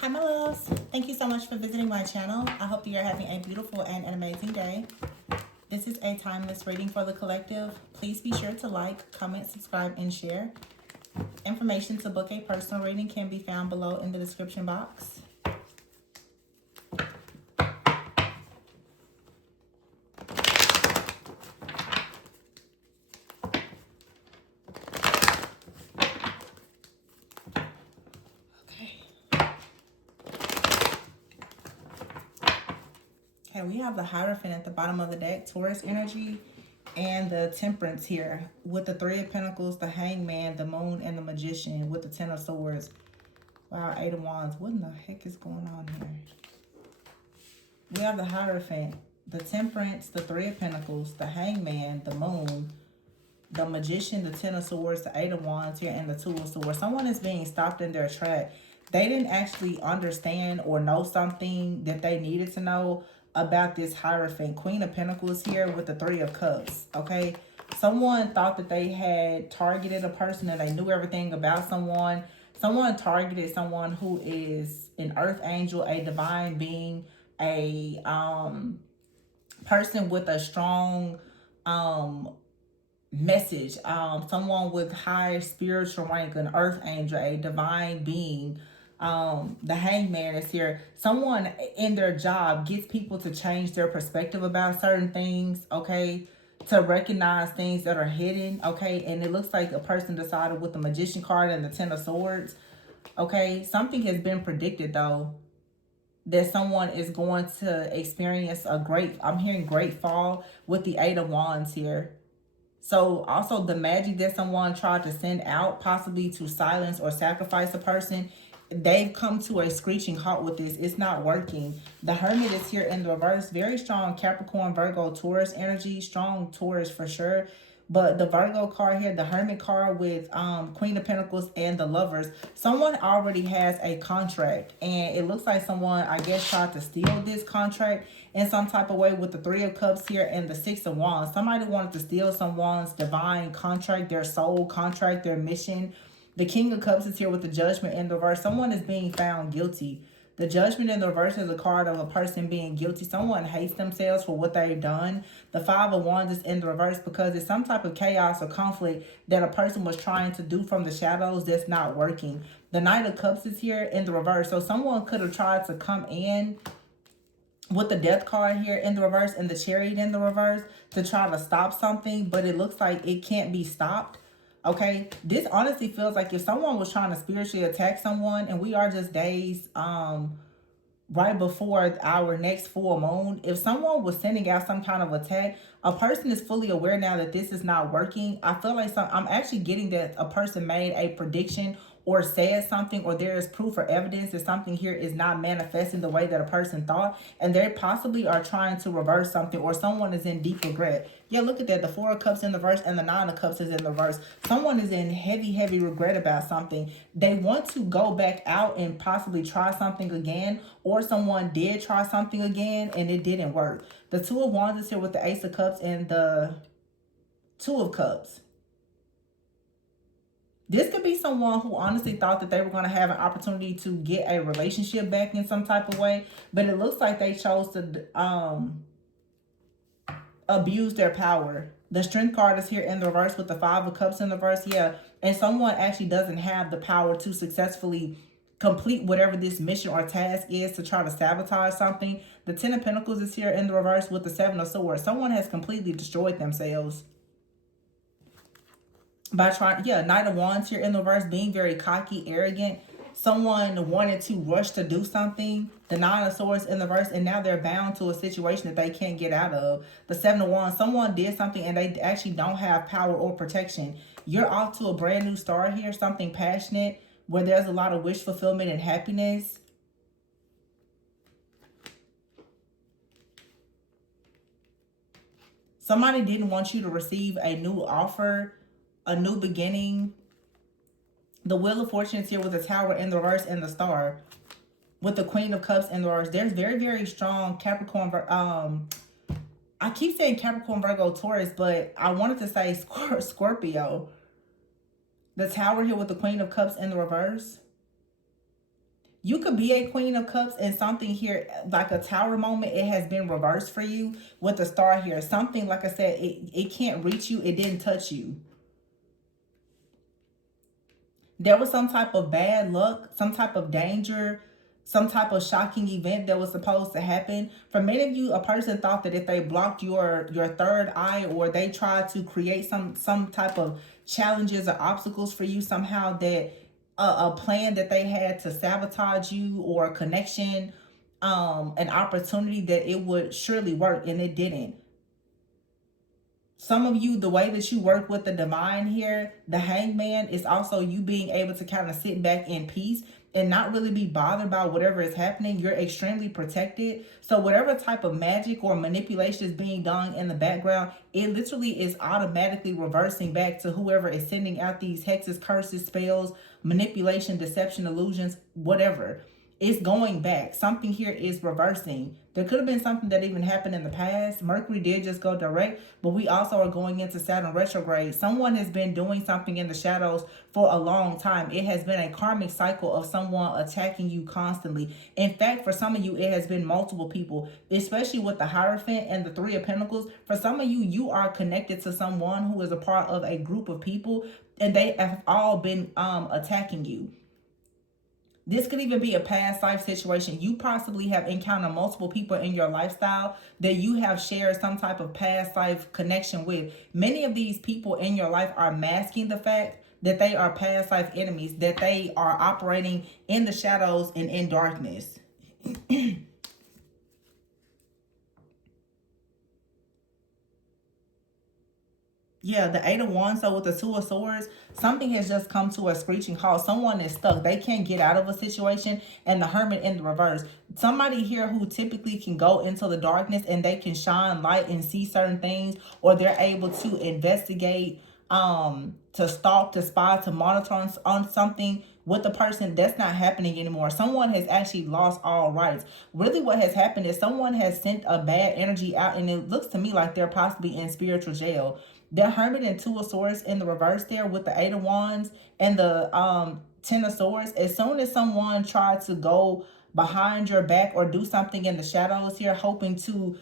Hi my loves, thank you so much for visiting my channel. I hope that you're having a beautiful and an amazing day. This is a timeless reading for the collective. Please be sure to like, comment, subscribe, and share. Information to book a personal reading can be found below in the description box. Okay, we have the Hierophant at the bottom of the deck, Taurus energy, and the Temperance here with the Three of Pentacles, the Hangman, the Moon, and the Magician with the Ten of Swords. Wow, Eight of Wands. What in the heck is going on here? We have the Hierophant, the Temperance, the Three of Pentacles, the Hangman, the Moon, the Magician, the Ten of Swords, the Eight of Wands here, and the Two of Swords. Someone is being stopped in their track. They didn't actually understand or know something that they needed to know about this Hierophant. Queen of Pentacles here with the Three of Cups, okay? Someone thought that they had targeted a person and they knew everything about someone. Someone targeted someone who is an earth angel, a divine being, a person with a strong message, someone with high spiritual rank, an earth angel, a divine being. The Hangman is here. Someone in their job gets people to change their perspective about certain things, okay, to recognize things that are hidden, okay. And it looks like a person decided with the Magician card and the Ten of Swords, okay. Something has been predicted though, that someone is going to experience a great, I'm hearing great fall with the Eight of Wands here. So also the magic that someone tried to send out, possibly to silence or sacrifice a person, they've come to a screeching halt with this. It's not working. The Hermit is here in the reverse. Very strong Capricorn, Virgo, Taurus energy. Strong Taurus for sure. But the Virgo card here, the Hermit card with Queen of Pentacles and the Lovers. Someone already has a contract. And it looks like someone, I guess, tried to steal this contract in some type of way with the Three of Cups here and the Six of Wands. Somebody wanted to steal someone's divine contract, their soul contract, their mission. The King of Cups is here with the Judgment in the reverse. Someone is being found guilty. The Judgment in the reverse is a card of a person being guilty. Someone hates themselves for what they've done. The Five of Wands is in the reverse because it's some type of chaos or conflict that a person was trying to do from the shadows that's not working. The Knight of Cups is here in the reverse. So someone could have tried to come in with the Death card here in the reverse and the Chariot in the reverse to try to stop something, but it looks like it can't be stopped. Okay, this honestly feels like if someone was trying to spiritually attack someone, and we are just days right before our next full moon, if someone was sending out some kind of attack, a person is fully aware now that this is not working. I feel like I'm actually getting that a person made a prediction or said something, or there is proof or evidence that something here is not manifesting the way that a person thought, and they possibly are trying to reverse something, or someone is in deep regret. Yeah, look at that. The Four of Cups in the reverse and the Nine of Cups is in the reverse. Someone is in heavy regret about something. They want to go back out and possibly try something again, or someone did try something again and it didn't work. The Two of Wands is here with the Ace of Cups and the Two of Cups. This could be someone who honestly thought that they were going to have an opportunity to get a relationship back in some type of way, but it looks like they chose to abuse their power. The Strength card is here in the reverse with the Five of Cups in the reverse. Yeah, and someone actually doesn't have the power to successfully complete whatever this mission or task is, to try to sabotage something. The Ten of Pentacles is here in the reverse with the Seven of Swords. Someone has completely destroyed themselves by trying, yeah, Knight of Wands here in the reverse, being very cocky, arrogant. Someone wanted to rush to do something. The Nine of Swords in the reverse, and now they're bound to a situation that they can't get out of. The Seven of Wands, someone did something and they actually don't have power or protection. You're off to a brand new start here, something passionate where there's a lot of wish fulfillment and happiness. Somebody didn't want you to receive a new offer, a new beginning. The Wheel of Fortune is here with the Tower in the reverse and the Star. With the Queen of Cups in the reverse. There's very strong Capricorn. I keep saying Capricorn, Virgo, Taurus, but I wanted to say Scorpio. The Tower here with the Queen of Cups in the reverse. You could be a Queen of Cups, and something here, like a Tower moment, it has been reversed for you with the Star here. Something, like I said, it can't reach you. It didn't touch you. There was some type of bad luck, some type of danger, some type of shocking event that was supposed to happen. For many of you, a person thought that if they blocked your third eye, or they tried to create some type of challenges or obstacles for you somehow, that a plan that they had to sabotage you, or a connection, an opportunity, that it would surely work, and it didn't. Some of you, the way that you work with the divine here, the hangman, is also you being able to kind of sit back in peace and not really be bothered by whatever is happening. You're extremely protected. So whatever type of magic or manipulation is being done in the background, it literally is automatically reversing back to whoever is sending out these hexes, curses, spells, manipulation, deception, illusions, whatever. It's going back. Something here is reversing. There could have been something that even happened in the past. Mercury did just go direct, but we also are going into Saturn retrograde. Someone has been doing something in the shadows for a long time. It has been a karmic cycle of someone attacking you constantly. In fact, for some of you, it has been multiple people, especially with the Hierophant and the Three of Pentacles. For some of you, you are connected to someone who is a part of a group of people, and they have all been attacking you. This could even be a past life situation. You possibly have encountered multiple people in your lifestyle that you have shared some type of past life connection with. Many of these people in your life are masking the fact that they are past life enemies, that they are operating in the shadows and in darkness. Yeah, the Eight of Wands. So with the Two of Swords, something has just come to a screeching halt. Someone is stuck. They can't get out of a situation. And the Hermit in the reverse. Somebody here who typically can go into the darkness and they can shine light and see certain things, or they're able to investigate, to stalk, to spy, to monitor on something with the person. That's not happening anymore. Someone has actually lost all rights. Really what has happened is someone has sent a bad energy out, and it looks to me like they're possibly in spiritual jail. The Hermit and Two of Swords in the reverse there with the Eight of Wands and the Ten of Swords. As soon as someone tried to go behind your back or do something in the shadows here, hoping to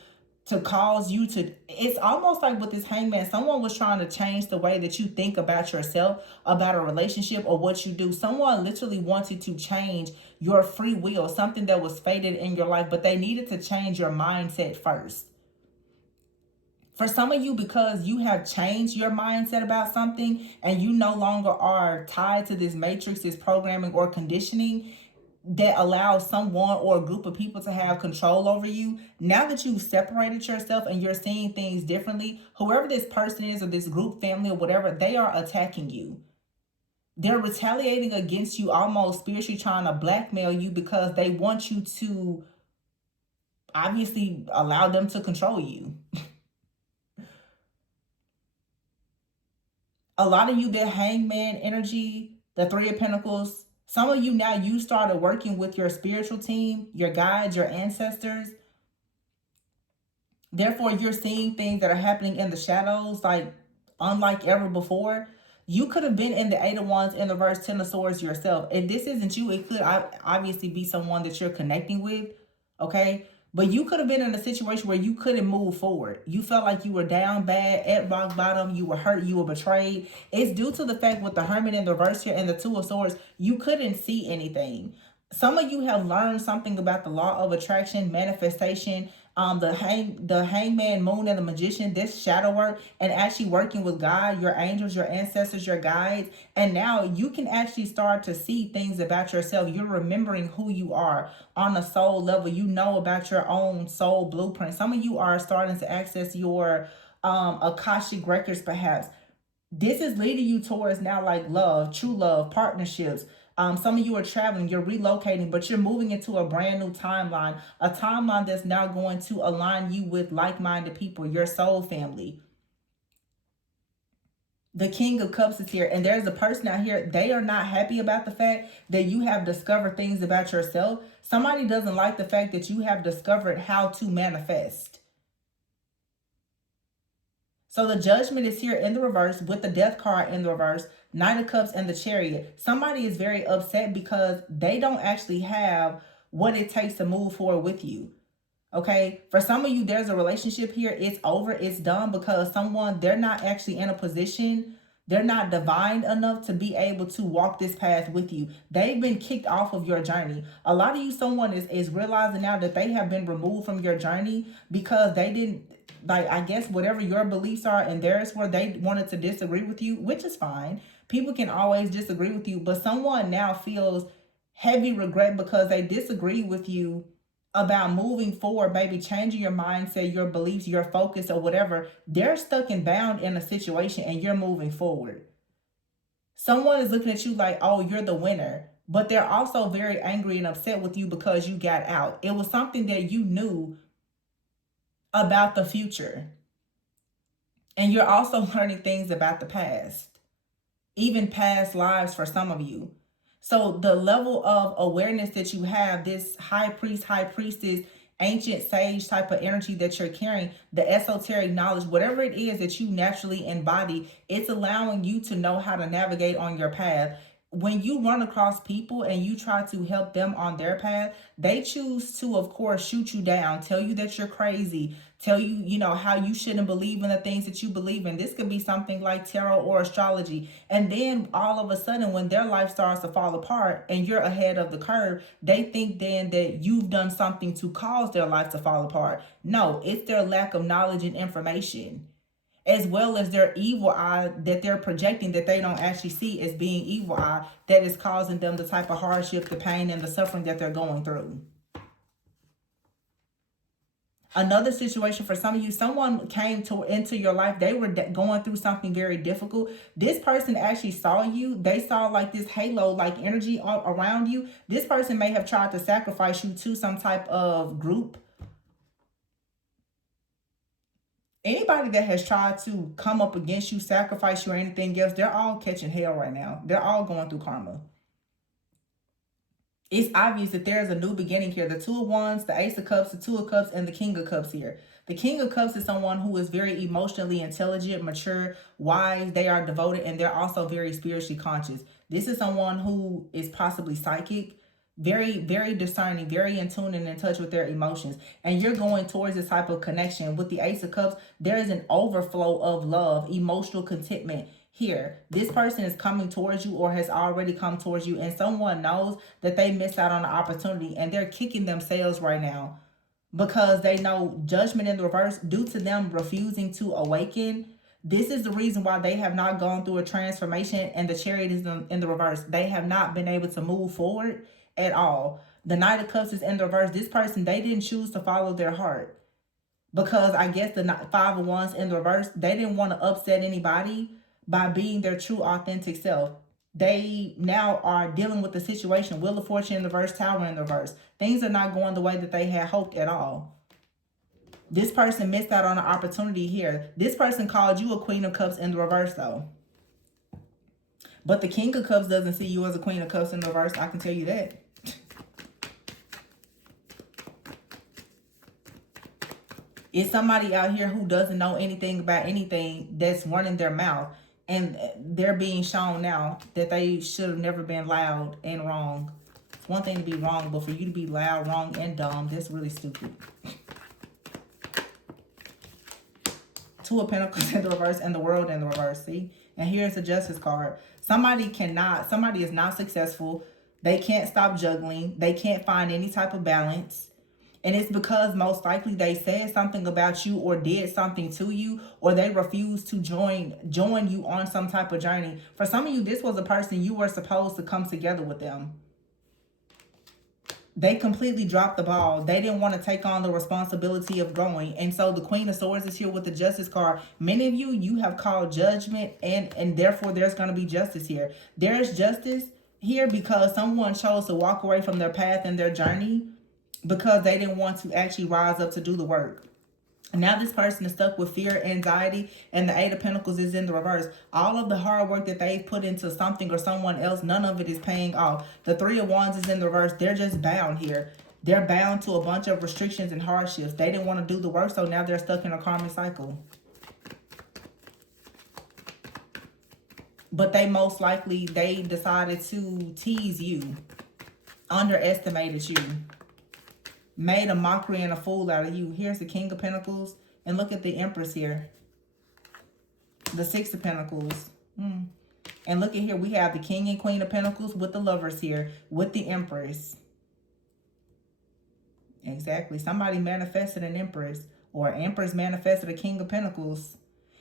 cause you to, it's almost like with this Hangman, someone was trying to change the way that you think about yourself, about a relationship, or what you do. Someone literally wanted to change your free will, something that was fated in your life, but they needed to change your mindset first. For some of you, because you have changed your mindset about something and you no longer are tied to this matrix, this programming or conditioning that allows someone or a group of people to have control over you. Now that you've separated yourself and you're seeing things differently, whoever this person is, or this group, family, or whatever, they are attacking you. They're retaliating against you, almost spiritually trying to blackmail you, because they want you to obviously allow them to control you. A lot of you, the Hangman energy, the Three of Pentacles, some of you now, you started working with your spiritual team, your guides, your ancestors. Therefore, you're seeing things that are happening in the shadows like unlike ever before. You could have been in the Eight of Wands in the reverse, Ten of Swords yourself. If this isn't you, it could obviously be someone that you're connecting with, okay? But you could have been in a situation where you couldn't move forward. You felt like you were down bad, at rock bottom, you were hurt, you were betrayed. It's due to the fact with the Hermit in the reverse here and the Two of Swords, you couldn't see anything. Some of you have learned something about the law of attraction, manifestation, the Hangman, Moon, and the Magician, this shadow work, and actually working with God, your angels, your ancestors, your guides. And now you can actually start to see things about yourself. You're remembering who you are on a soul level. You know about your own soul blueprint. Some of you are starting to access your Akashic records, perhaps. This is leading you towards now like love, true love, partnerships. Some of you are traveling, you're relocating, but you're moving into a brand new timeline, a timeline that's now going to align you with like-minded people, your soul family. The King of Cups is here, and there's a person out here, they are not happy about the fact that you have discovered things about yourself. Somebody doesn't like the fact that you have discovered how to manifest. So the Judgment is here in the reverse with the Death card in the reverse, Knight of Cups and the Chariot. Somebody is very upset because they don't actually have what it takes to move forward with you. Okay, for some of you, there's a relationship here. It's over. It's done because they're not actually in a position. They're not divine enough to be able to walk this path with you. They've been kicked off of your journey. A lot of you, someone is realizing now that they have been removed from your journey because they didn't, like, I guess whatever your beliefs are and theirs were, they wanted to disagree with you, which is fine. People can always disagree with you, but someone now feels heavy regret because they disagree with you about moving forward, maybe changing your mindset, your beliefs, your focus, or whatever. They're stuck and bound in a situation and you're moving forward. Someone is looking at you like, oh, you're the winner. But they're also very angry and upset with you because you got out. It was something that you knew about the future. And you're also learning things about the past, even past lives for some of you. So the level of awareness that you have, this high priest, high priestess, ancient sage type of energy that you're carrying, the esoteric knowledge, whatever it is that you naturally embody, it's allowing you to know how to navigate on your path. When you run across people and you try to help them on their path, they choose to, of course, shoot you down, tell you that you're crazy, tell you, how you shouldn't believe in the things that you believe in. This could be something like tarot or astrology. And then all of a sudden, when their life starts to fall apart and you're ahead of the curve, they think then that you've done something to cause their life to fall apart. No, it's their lack of knowledge and information, as well as their evil eye that they're projecting that they don't actually see as being evil eye, that is causing them the type of hardship, the pain, and the suffering that they're going through. Another situation for some of you, someone came into your life. They were going through something very difficult. This person actually saw you. They saw like this halo like energy around you. This person may have tried to sacrifice you to some type of group. Anybody that has tried to come up against you, sacrifice you, or anything else, they're all catching hell right now. They're all going through karma. It's obvious that there's a new beginning here. The Two of Wands, the Ace of Cups, the Two of Cups, and the King of Cups here. The King of Cups is someone who is very emotionally intelligent, mature, wise. They are devoted, and they're also very spiritually conscious. This is someone who is possibly psychic, very, very discerning, very in tune and in touch with their emotions. And you're going towards this type of connection. With the Ace of Cups, there is an overflow of love, emotional contentment here. This person is coming towards you or has already come towards you, and someone knows that they missed out on an opportunity and they're kicking themselves right now because they know Judgment in the reverse, due to them refusing to awaken. This is the reason why they have not gone through a transformation, and the Chariot is in the reverse. They have not been able to move forward at all. The Knight of Cups is in the reverse. This person, they didn't choose to follow their heart because I guess the Five of Wands in the reverse, they didn't want to upset anybody by being their true authentic self. They now are dealing with the situation. Wheel of Fortune in the reverse, Tower in the reverse. Things are not going the way that they had hoped at all. This person missed out on an opportunity here. This person called you a Queen of Cups in the reverse though. But the King of Cups doesn't see you as a Queen of Cups in the reverse. I can tell you that. It's somebody out here who doesn't know anything about anything that's running their mouth. And they're being shown now that they should have never been loud and wrong. It's one thing to be wrong, but for you to be loud, wrong, and dumb, that's really stupid. Two of Pentacles in the reverse and the World in the reverse, see? And here's the Justice card. Somebody is not successful. They can't stop juggling. They can't find any type of balance. And it's because most likely they said something about you or did something to you, or they refused to join you on some type of journey. For some of you, this was a person you were supposed to come together with them. They completely dropped the ball. They didn't want to take on the responsibility of growing. And so the Queen of Swords is here with the Justice card. Many of you have called judgment, and therefore there's going to be justice here. There's justice here because someone chose to walk away from their path and their journey because they didn't want to actually rise up to do the work. And now this person is stuck with fear, anxiety, and the Eight of Pentacles is in the reverse. All of the hard work that they've put into something or someone else, none of it is paying off. The Three of Wands is in the reverse. They're just bound here. They're bound to a bunch of restrictions and hardships. They didn't want to do the work, so now they're stuck in a karmic cycle. But they most likely, they decided to tease you, underestimated you, made a mockery and a fool out of you. Here's the King of Pentacles. And look at the Empress here. The Six of Pentacles. And look at here. We have the King and Queen of Pentacles with the Lovers here. With the Empress. Exactly. Somebody manifested an Empress. Or Empress manifested a King of Pentacles.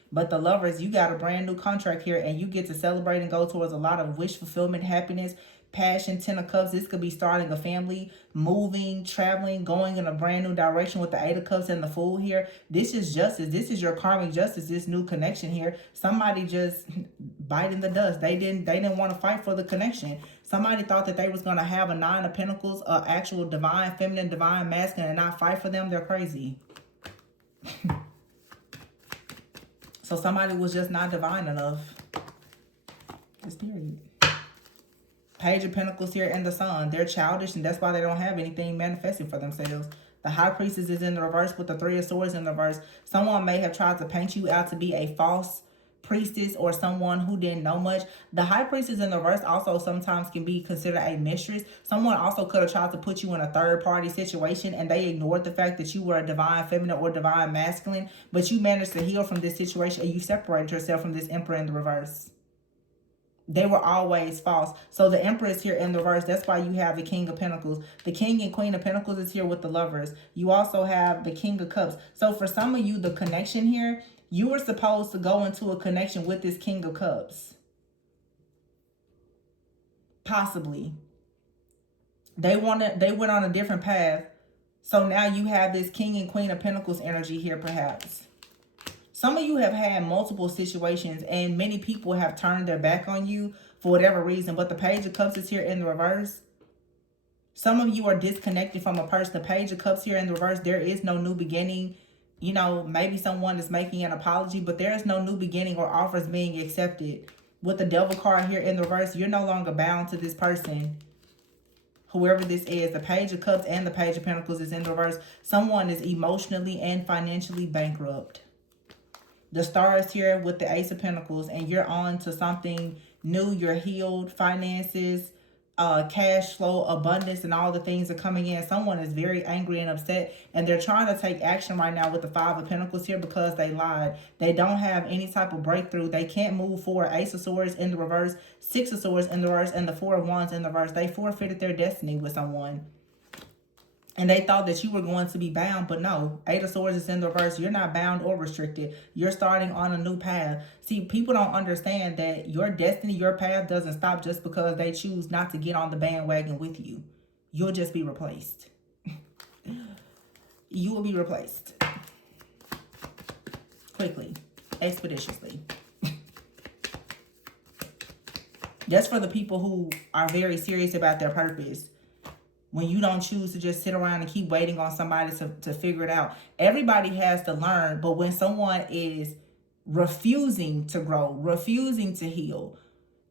But the Lovers, you got a brand new contract here. And you get to celebrate and go towards a lot of wish fulfillment, happiness, passion. 10 of Cups. This could be starting a family, moving, traveling, going in a brand new direction with the 8 of Cups and the Fool here. This is justice. This is your karmic justice. This new connection here. Somebody just biting the dust. They didn't want to fight for the connection. Somebody thought that they was going to have a 9 of Pentacles, actual divine feminine, divine masculine, and not fight for them. They're crazy. So somebody was just not divine enough. Just period. Page of Pentacles here and the Sun. They're childish, and that's why they don't have anything manifesting for themselves. The High Priestess is in the reverse with the 3 of Swords in the reverse. Someone may have tried to paint you out to be a false priestess or someone who didn't know much. The High Priestess in the reverse also sometimes can be considered a mistress. Someone also could have tried to put you in a third-party situation, and they ignored the fact that you were a divine feminine or divine masculine, but you managed to heal from this situation, and you separated yourself from this Emperor in the reverse. They were always false. So the Empress here in the reverse, that's why you have the King of Pentacles. The King and Queen of Pentacles is here with the Lovers. You also have the King of Cups. So for some of you, the connection here, you were supposed to go into a connection with this King of Cups. Possibly. They went on a different path. So now you have this King and Queen of Pentacles energy here perhaps. Some of you have had multiple situations and many people have turned their back on you for whatever reason. But the Page of Cups is here in the reverse. Some of you are disconnected from a person. The Page of Cups here in the reverse, there is no new beginning. You know, maybe someone is making an apology, but there is no new beginning or offers being accepted. With the Devil card here in the reverse, you're no longer bound to this person. Whoever this is, the Page of Cups and the Page of Pentacles is in the reverse. Someone is emotionally and financially bankrupt. The Star is here with the Ace of Pentacles, and you're on to something new. You're healed, finances, cash flow, abundance, and all the things are coming in. Someone is very angry and upset, and they're trying to take action right now with the 5 of Pentacles here because they lied. They don't have any type of breakthrough. They can't move forward. Ace of Swords in the reverse, 6 of Swords in the reverse, and the 4 of Wands in the reverse. They forfeited their destiny with someone. And they thought that you were going to be bound, but no. 8 of Swords is in the reverse. You're not bound or restricted. You're starting on a new path. See, people don't understand that your destiny, your path doesn't stop just because they choose not to get on the bandwagon with you. You'll just be replaced. You will be replaced. Quickly. Expeditiously. That's for the people who are very serious about their purpose. When you don't choose to just sit around and keep waiting on somebody to figure it out. Everybody has to learn, but when someone is refusing to grow, refusing to heal,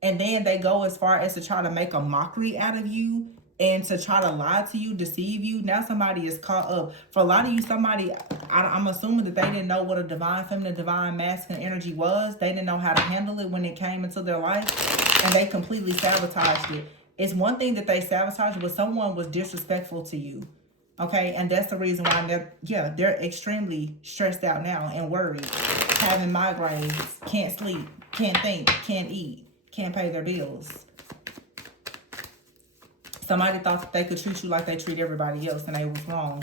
and then they go as far as to try to make a mockery out of you and to try to lie to you, deceive you, now somebody is caught up. For a lot of you, somebody, I'm assuming that they didn't know what a divine feminine, divine masculine energy was. They didn't know how to handle it when it came into their life, and they completely sabotaged it. It's one thing that they sabotaged, but someone was disrespectful to you. Okay, and that's the reason why they're extremely stressed out now and worried. Having migraines, can't sleep, can't think, can't eat, can't pay their bills. Somebody thought that they could treat you like they treat everybody else, and they was wrong.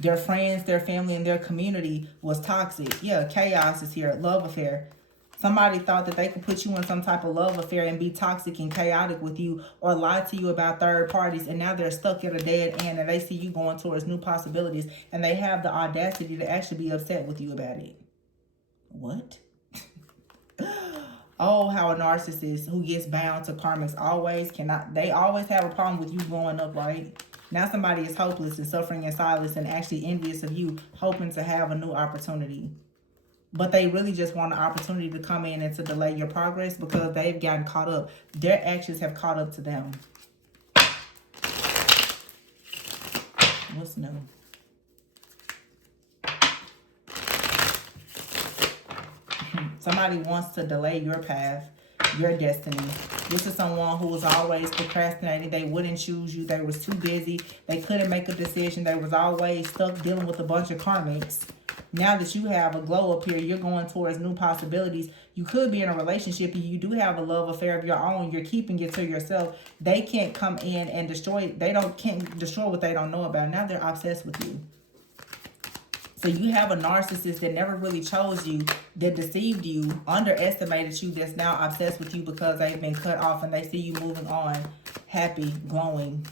Their friends, their family, and their community was toxic. Yeah, chaos is here, love affair. Somebody thought that they could put you in some type of love affair and be toxic and chaotic with you or lie to you about third parties. And now they're stuck at a dead end and they see you going towards new possibilities. And they have the audacity to actually be upset with you about it. What? Oh, how a narcissist who gets bound to karmics always they always have a problem with you growing up, right? Now somebody is hopeless and suffering in silence and actually envious of you, hoping to have a new opportunity. But they really just want an opportunity to come in and to delay your progress because they've gotten caught up. Their actions have caught up to them. What's new? Somebody wants to delay your path, your destiny. This is someone who was always procrastinating. They wouldn't choose you. They was too busy. They couldn't make a decision. They was always stuck dealing with a bunch of karmics. Now that you have a glow up here, you're going towards new possibilities. You could be in a relationship and you do have a love affair of your own. You're keeping it to yourself. They can't come in and destroy. Can't destroy what they don't know about. Now they're obsessed with you. So you have a narcissist that never really chose you, that deceived you, underestimated you, that's now obsessed with you because they've been cut off and they see you moving on, happy, glowing,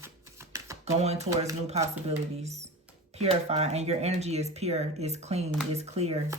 going towards new possibilities, purify, and your energy is pure, is clean, is clear,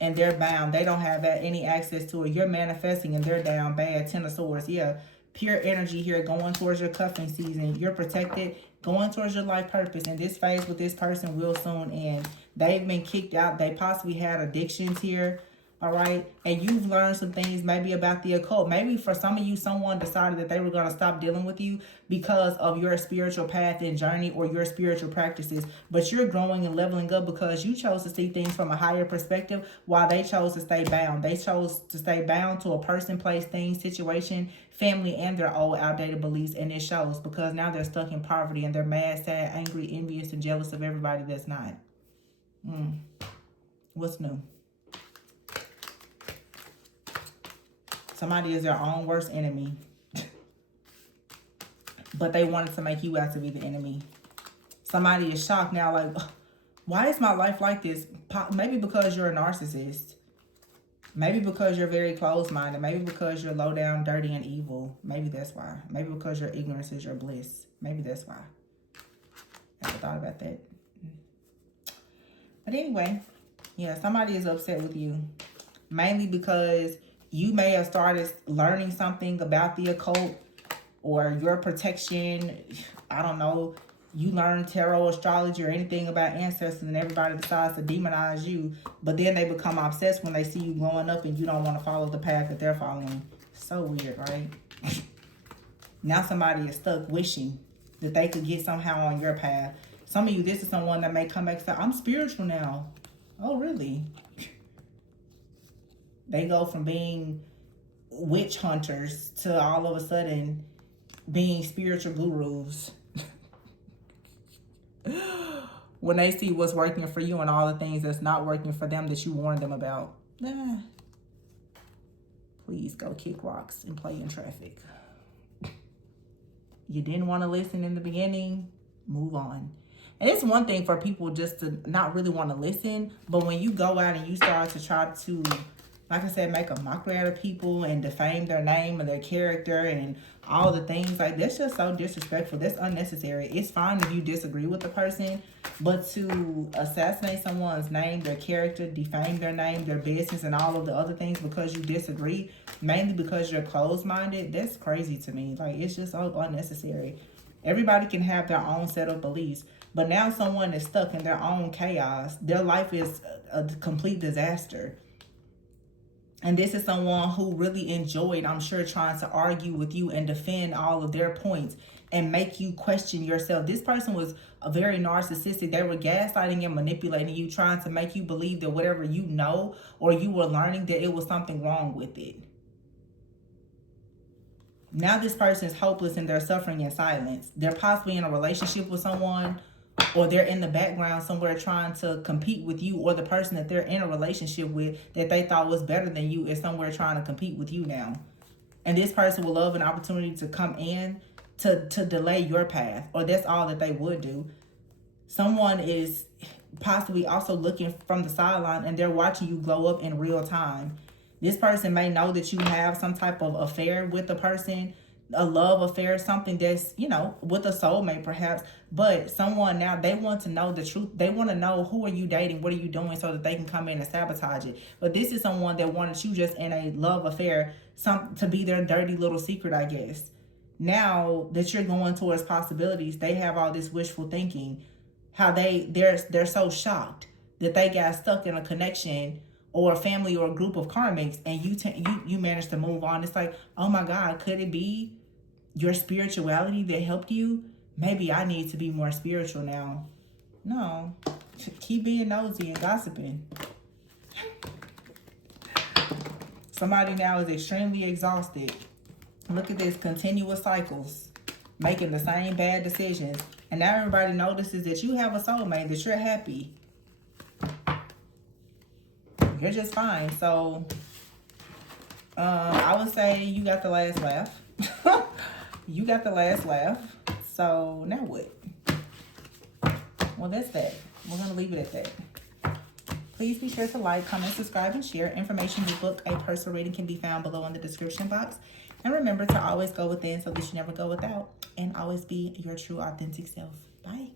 and they're bound. They don't have any access to it. You're manifesting and they're down bad. 10 of Swords, yeah. Pure energy here, going towards your cuffing season. You're protected, going towards your life purpose. And this phase with this person will soon end. They've been kicked out. They possibly had addictions here. All right. And you've learned some things maybe about the occult. Maybe for some of you, someone decided that they were going to stop dealing with you because of your spiritual path and journey or your spiritual practices. But you're growing and leveling up because you chose to see things from a higher perspective while they chose to stay bound. They chose to stay bound to a person, place, thing, situation, family, and their old outdated beliefs. And it shows because now they're stuck in poverty and they're mad, sad, angry, envious, and jealous of everybody that's not. What's new? Somebody is their own worst enemy. But they wanted to make you out to be the enemy. Somebody is shocked now, like, why is my life like this? Maybe because you're a narcissist. Maybe because you're very closed-minded. Maybe because you're low down, dirty, and evil. Maybe that's why. Maybe because your ignorance is your bliss. Maybe that's why. I never thought about that. But anyway, yeah, somebody is upset with you. Mainly because you may have started learning something about the occult or your protection. I don't know. You learn tarot, astrology, or anything about ancestors, and everybody decides to demonize you. But then they become obsessed when they see you growing up and you don't want to follow the path that they're following. So weird, right? Now somebody is stuck wishing that they could get somehow on your path. Some of you, this is someone that may come back and say, I'm spiritual now. Oh, really? They go from being witch hunters to all of a sudden being spiritual gurus. When they see what's working for you and all the things that's not working for them that you warned them about. Please go kick rocks and play in traffic. You didn't want to listen in the beginning, move on. And it's one thing for people just to not really want to listen, but when you go out and you start to try to, like I said, make a mockery out of people and defame their name and their character and all the things, like, that's just so disrespectful. That's unnecessary. It's fine if you disagree with the person, but to assassinate someone's name, their character, defame their name, their business, and all of the other things because you disagree, mainly because you're closed-minded, that's crazy to me. Like, it's just so unnecessary. Everybody can have their own set of beliefs, but now someone is stuck in their own chaos. Their life is a complete disaster. And this is someone who really enjoyed, I'm sure, trying to argue with you and defend all of their points and make you question yourself. This person was a very narcissistic. They were gaslighting and manipulating you, trying to make you believe that whatever you know or you were learning, that it was something wrong with it. Now this person is hopeless and they're suffering in silence. They're possibly in a relationship with someone, or they're in the background somewhere trying to compete with you, or the person that they're in a relationship with that they thought was better than you is somewhere trying to compete with you now. And this person will love an opportunity to come in to delay your path, or that's all that they would do. Someone is possibly also looking from the sideline and they're watching you glow up in real time. This person may know that you have some type of affair with the person, a love affair, something that's, you know, with a soulmate perhaps, but someone now, they want to know the truth. They want to know, who are you dating? What are you doing? So that they can come in and sabotage it. But this is someone that wanted you just in a love affair, to be their dirty little secret, I guess. Now that you're going towards possibilities, they have all this wishful thinking, how they're so shocked that they got stuck in a connection or a family or a group of karmics, and you managed to move on. It's like, oh my God, could it be your spirituality that helped you? Maybe I need to be more spiritual now. No, keep being nosy and gossiping. Somebody now is extremely exhausted. Look at this, continuous cycles, making the same bad decisions. And now everybody notices that you have a soulmate, that you're happy. You're just fine. So, I would say you got the last laugh. You got the last laugh. So, now what? Well, that's that. We're going to leave it at that. Please be sure to like, comment, subscribe, and share. Information to book a personal reading can be found below in the description box. And remember to always go within so that you never go without. And always be your true, authentic self. Bye.